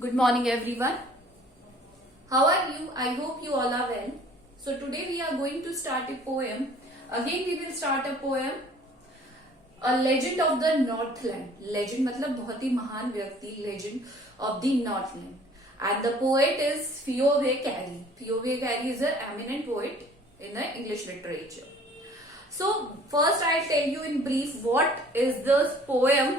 Good morning, everyone. How are you? I hope you all are well. So today we are going to start a poem. Again we will start a poem, A Legend of the Northland. Legend मतलब बहुत ही महान व्यक्ति, Legend of the Northland. And the poet is Fionn Cary. Fionn Cary is an eminent poet in the English literature. So first I'll tell you in brief what is this poem.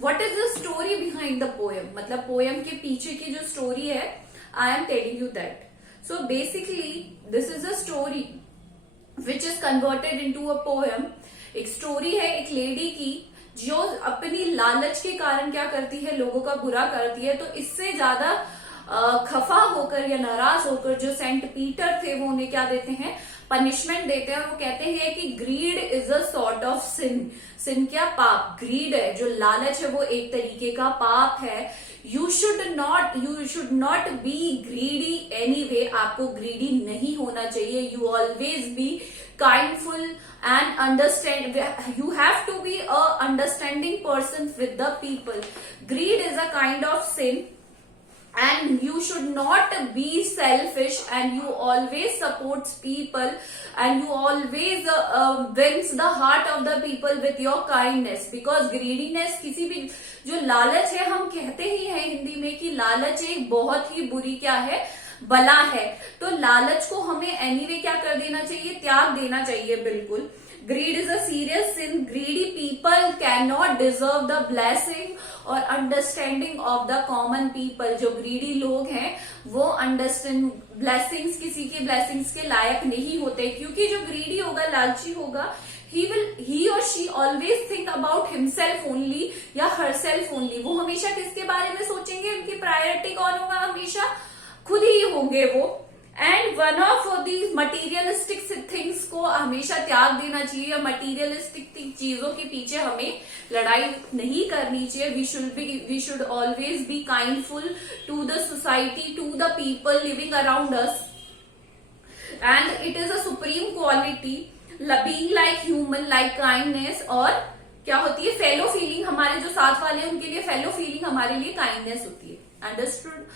What is the story behind the poem? मतलब poem के पीछे की जो story है, I am telling you that. So basically, this is a story which is converted into a poem. एक story है एक lady की जो अपनी लालच के कारण क्या करती है, लोगों का बुरा करती है. तो इससे ज्यादा खफा होकर या नाराज होकर जो सेंट पीटर थे वो उन्हें क्या देते हैं, पनिशमेंट देते हैं. और वो कहते हैं कि greed is a sort of sin. Sin क्या? पाप. ग्रीड है, जो लालच है वो एक तरीके का पाप है. You should not be greedy anyway. आपको ग्रीडी नहीं होना चाहिए. You always be kindful and understand. You have to be a understanding person with the people. Greed is a kind of sin. And you should not be selfish, and you always supports people, and you always wins the heart of the people with your kindness. Because greediness, किसी भी जो लालच है, हम कहते ही हैं हिंदी में कि लालच एक बहुत ही बुरी क्या है, बला है. तो लालच को हमें anyway क्या कर देना चाहिए, त्याग देना चाहिए बिल्कुल. Greed is a serious sin. Greedy people cannot deserve the blessing or understanding of the common people. जो greedy लोग हैं वो blessings, किसी के blessings के लायक नहीं होते. क्योंकि जो greedy होगा, लालची होगा, he or she always think about himself only या herself only. वो हमेशा किसके बारे में सोचेंगे, उनकी प्रायोरिटी कौन होगा, हमेशा खुद ही होंगे वो. And one of these materialistic things को हमेशा त्याग देना चाहिए. मटीरियलिस्टिक चीजों के पीछे हमें लड़ाई नहीं करनी चाहिए. We should always be kindful to the society, to the people living around us. And it is a supreme quality. Being like human, like kindness. और क्या होती है, फेलो फीलिंग. हमारे जो साथ वाले हैं उनके लिए फेलो फीलिंग हमारे लिए काइंडनेस होती है. Understood?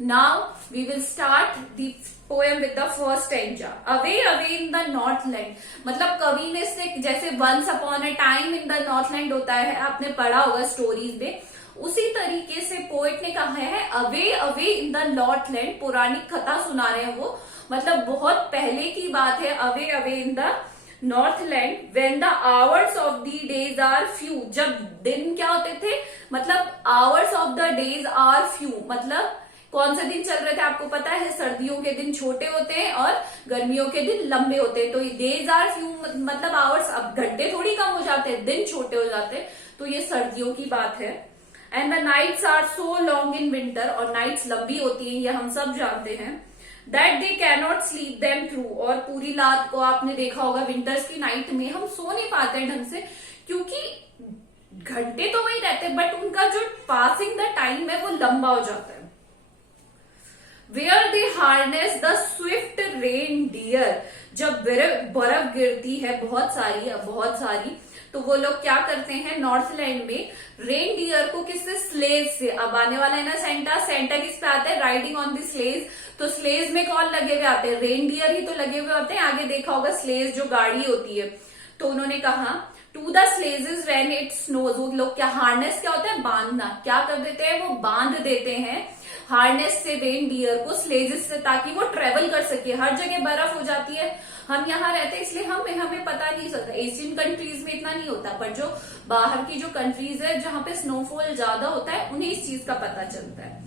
Now we will start the poem with the first stanza. Away, away in the Northland. मतलब कवि ने से जैसे once upon a time in the Northland होता है, आपने पढ़ा होगा स्टोरीज में, उसी तरीके से पोएट ने कहा है away away in the Northland. पौराणिक कथा सुना रहे हैं वो, मतलब बहुत पहले की बात है. Away away in the northland when the hours of the days are few. जब दिन क्या होते थे, मतलब hours of the days are few, मतलब कौन से दिन चल रहे थे आपको पता है. सर्दियों के दिन छोटे होते हैं और गर्मियों के दिन लंबे होते हैं. तो डेज आर फ्यू मतलब आवर्स, अब घंटे थोड़ी कम हो जाते हैं, दिन छोटे हो जाते हैं. तो ये सर्दियों की बात है. And the nights are so long in winter. और नाइट्स लंबी होती हैं, ये हम सब जानते हैं. That they cannot sleep them through. और पूरी रात को आपने देखा होगा विंटर्स की नाइट में हम सो नहीं पाते हैं ढंग से, क्योंकि घंटे तो वही रहते हैं बट उनका जो पासिंग द टाइम है वो लंबा हो जाता है. Where they harness the swift reindeer. जब बर्फ गिरती है बहुत सारी, तो वो लोग क्या करते हैं नॉर्थलैंड में, रेनडियर को किससे, स्लेज से. अब आने वाला है ना सेंटा किस पे आता है, राइडिंग ऑन द स्लेज. तो स्लेज में कौन लगे हुए आते हैं, रेनडियर ही तो लगे हुए आते हैं. आगे देखा होगा स्लेज जो गाड़ी होती है. तो उन्होंने कहा to the sledges when it snows. वो लोग क्या, हार्नेस क्या होता है, बांधना. क्या कर देते हैं, वो बांध देते हैं हार्नेस से रेनडियर को स्लेजेस से, ताकि वो ट्रेवल कर सके. हर जगह बर्फ हो जाती है, हम यहाँ रहते हैं इसलिए हमें पता नहीं चलता. एशियन कंट्रीज में इतना नहीं होता, पर जो बाहर की जो कंट्रीज है जहाँ पे स्नोफॉल ज्यादा होता है उन्हें इस चीज का पता चलता है.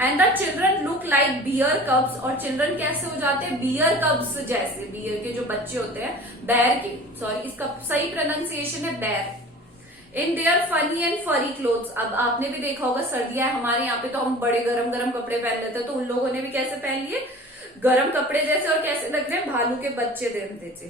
And the children look like bear cubs. और चिल्ड्रन कैसे हो जाते हैं, बियर कब्स जैसे. बियर के जो बच्चे होते हैं, बैर के, सॉरी इसका सही प्रोनाउंसिएशन है बैर. इन देयर फनी एंड फरी क्लोथ्स. अब आपने भी देखा होगा सर्दियां है हमारे यहाँ पे, तो हम बड़े गरम कपड़े पहन लेते हैं. तो उन लोगों ने भी कैसे पहन लिए, गरम कपड़े जैसे. और कैसे लग रहे हैं, भालू के बच्चे थे.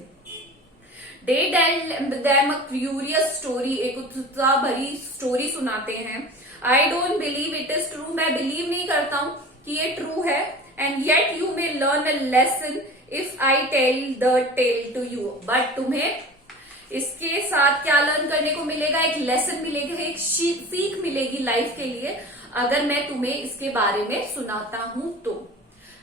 They tell them a curious story. एक उत्साह भरी स्टोरी सुनाते हैं. I don't believe it is true. मैं बिलीव नहीं करता हूं कि ये ट्रू है. And yet you may learn a lesson if I tell the tale to you. But तुम्हें इसके साथ क्या लर्न करने को मिलेगा, एक लेसन मिलेगा, एक सीख मिलेगी लाइफ के लिए. अगर मैं तुम्हें इसके बारे में सुनाता हूं तो।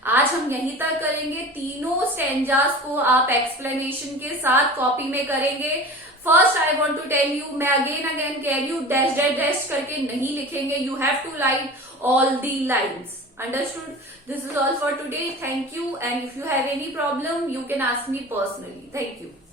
आज हम यहीं तक करेंगे। तीनों स्टेंजास को आप एक्सप्लेनेशन के साथ कॉपी में करेंगे। First I want to tell you, मैं अगेन कह रही हूं, डैश डैश डैश करके नहीं लिखेंगे। You have to write all the lines. Understood? This is all for today. Thank you. And if you have any problem, you can ask me personally. Thank you.